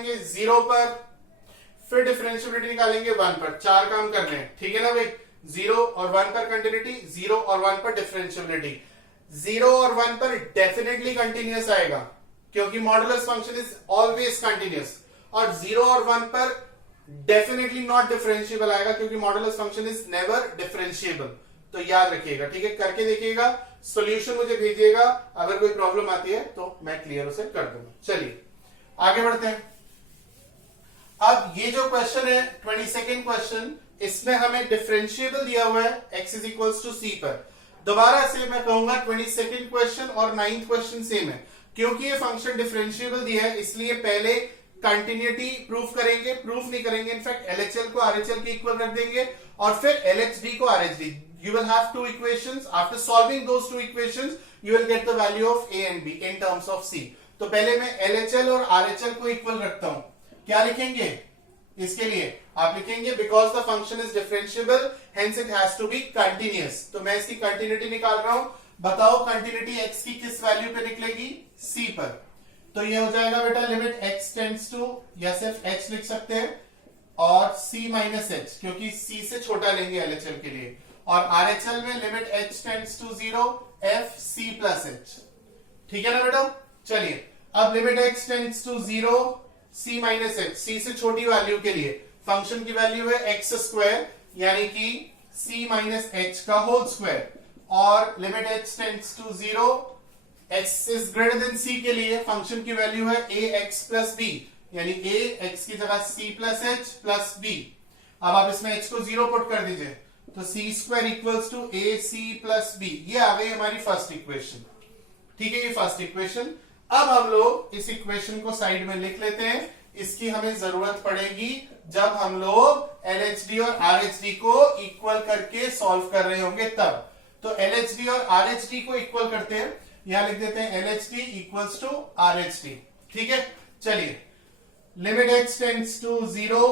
निकालेंगे 0 पर, फिर डिफरेंशियबिलिटी निकालेंगे 1 पर। 4 काम करने हैं, ठीक है ना भाई। 0 और 1 पर कंटिन्यूटी, 0 और 1 पर डिफरेंशियबिलिटी। 0 और 1 पर डेफिनेटली कंटिन्यूअस आएगा क्योंकि modulus function is always continuous, और 0 और 1 पर डेफिनेटली नॉट डिफरेंशिएबल आएगा क्योंकि modulus function is never differentiable. तो याद रखिएगा, ठीक है, करके देखिएगा, सॉल्यूशन मुझे भेजिएगा, अगर कोई प्रॉब्लम आती है तो मैं क्लियर उसे कर दूंगा। चलिए आगे बढ़ते हैं। अब ये जो क्वेश्चन है 22nd क्वेश्चन, इसमें हमें डिफरेंशिएबल दिया हुआ है x इज इक्वल्स टू सी पर। दोबारा से मैं कहूंगा 22nd क्वेश्चन और 9th क्वेश्चन सेम है क्योंकि ये फंक्शन डिफरेंशिएबल दिया है, इसलिए पहले कंटिन्यूटी प्रूफ करेंगे, प्रूफ नहीं करेंगे, इनफैक्ट एलएचएल को आरएचएल के इक्वल रख देंगे और फिर एलएचडी को RHD. You will have two equations. After solving those two equations, you will get the value of A and B in terms of C. तो पहले मैं LHL और RHL को इक्वल रखता हूं। क्या लिखेंगे इसके लिए? आप लिखेंगे because the function is differentiable, hence it has to be continuous. तो मैं इसकी कंटिन्यूटी निकाल रहा हूं। बताओ कंटिन्यूटी x की किस वैल्यू पे निकलेगी? C पर। तो ये हो जाएगा बेटा लिमिट x टेंड्स टू, या सिर्फ h लिख सकते हैं, और C माइनस h, क्योंकि C से छोटा लेंगे LHL के लिए, और RHL में limit h tends to 0 f c plus h। ठीक है ना बेटा? चलिए अब limit x tends to 0 c minus h, c से छोटी वैल्यू के लिए फंक्शन की वैल्यू है x स्क्वायर, यानी कि c माइनस h का होल स्क्वायर, और limit h tends to 0 x is greater than c के लिए फंक्शन की वैल्यू है ax प्लस b, यानी a x की जगह c plus h plus b। अब आप इसमें h को 0 पुट कर दीजिए तो C square equals to A C plus B. ये आ गई हमारी फर्स्ट इक्वेशन, ठीक है, ये फर्स्ट इक्वेशन। अब हम लोग इस इक्वेशन को साइड में लिख लेते हैं, इसकी हमें जरूरत पड़ेगी जब हम लोग एलएचडी और आरएचडी को इक्वल करके सॉल्व कर रहे होंगे तब। तो एलएचडी और आरएचडी को इक्वल करते हैं, यहां लिख देते हैं एलएचडी इक्वल्स टू आरएचडी, ठीक है। चलिए limit X tends to 0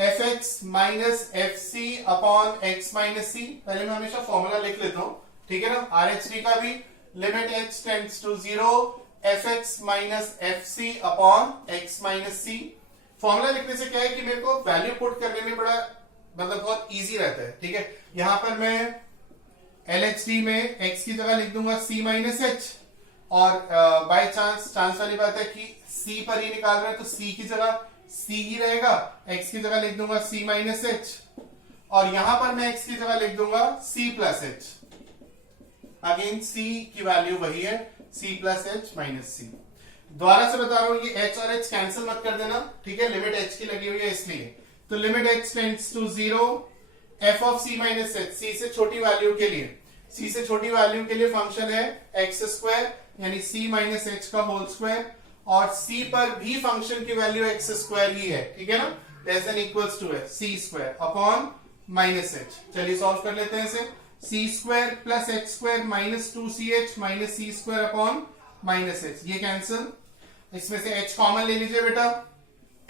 fx minus F C upon X minus C. पहले मैं हमेशा फॉर्मूला लिख लेता हूं, ठीक है ना। आरएचडी का भी limit h tends to 0 fx minus F C upon X minus C. Formula लिखने से क्या है कि मेरे को वैल्यू पुट करने में बड़ा बहुत इजी रहता है, ठीक है। यहां पर मैं एलएचडी में x की जगह लिख दूंगा c माइनस h, और बाय चांस वाली बात है कि c पर ही निकाल रहे हैं तो c की जगह c ही रहेगा, x की जगह लिख दूंगा c माइनस h, और यहां पर मैं x की जगह लिख दूंगा c plus h। Again c की वैल्यू वही है, c plus h minus c। दोबारा से बता रहा हूं ये h और h कैंसिल मत कर देना, ठीक है, लिमिट h की लगी हुई है इसलिए। तो limit h tends to 0 f of c minus h, c से छोटी वैल्यू के लिए, c से छोटी वैल्यू के लिए फंक्शन है x स्क्वायर, यानी c माइनस h का होल स्क्वायर, और c पर भी फंक्शन की वैल्यू x स्क्वायर ही है, ठीक है ना, लेस देन इक्वल्स टू है c square upon minus h। चलिए सॉल्व कर लेते हैं इसे। c square plus h square minus 2ch minus c square upon minus h, ये कैंसिल। इसमें से h कॉमन ले लीजिए बेटा,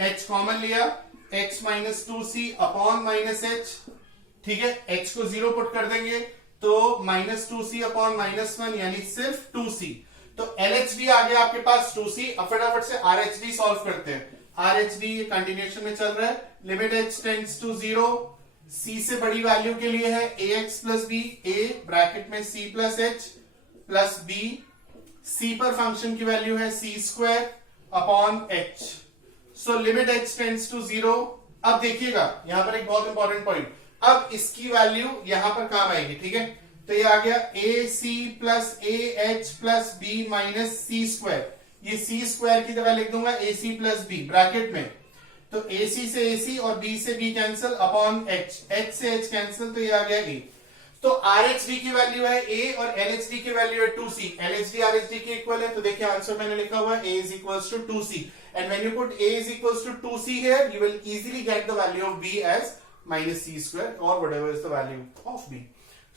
h कॉमन लिया, h minus 2c upon minus h, ठीक है। h को 0 पुट कर देंगे तो माइनस 2c अपॉन माइनस 1, यानी सिर्फ 2c। तो LHD आ गया आपके पास 2c। अब फटाफट से RHD सॉल्व करते हैं। RHD ये कंटिन्यूएशन में चल रहा है, limit h tends to 0 c से बड़ी वैल्यू के लिए है ax plus b, a bracket में c plus h plus b, c पर फंक्शन की वैल्यू है c square upon h। So limit h tends to 0। अब देखिएगा यहां पर एक बहुत इंपॉर्टेंट पॉइंट, अब इसकी वैल्यू यहां पर काम आएगी, ठीक है। तो ये आ गया A C plus A H plus B minus C square, ये सी स्क्वायर की जगह लिख दूंगा A C plus B bracket में। तो ए सी से ए सी और बी से B cancel upon H, H से एच कैंसिल, तो ये आ गया ए। तो आरएचडी की वैल्यू है ए और एलएचडी की वैल्यू है 2c। एलएचडी आरएचडी के इक्वल है, तो देखिए आंसर मैंने लिखा हुआ है a is equals to 2c, and when you put a is equals to 2c here, you will easily get the value of b as minus c square or whatever is the value of b.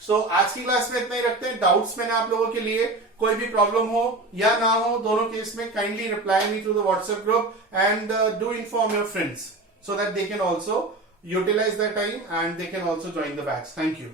सो आज की class में इतना ही रखते हैं। Doubts मैंने आप लोगों के लिए, कोई भी प्रॉब्लम हो या ना हो, दोनों केस में kindly reply me through the WhatsApp group and do inform your friends so that they can also utilize their time and they can also join the batch. Thank you.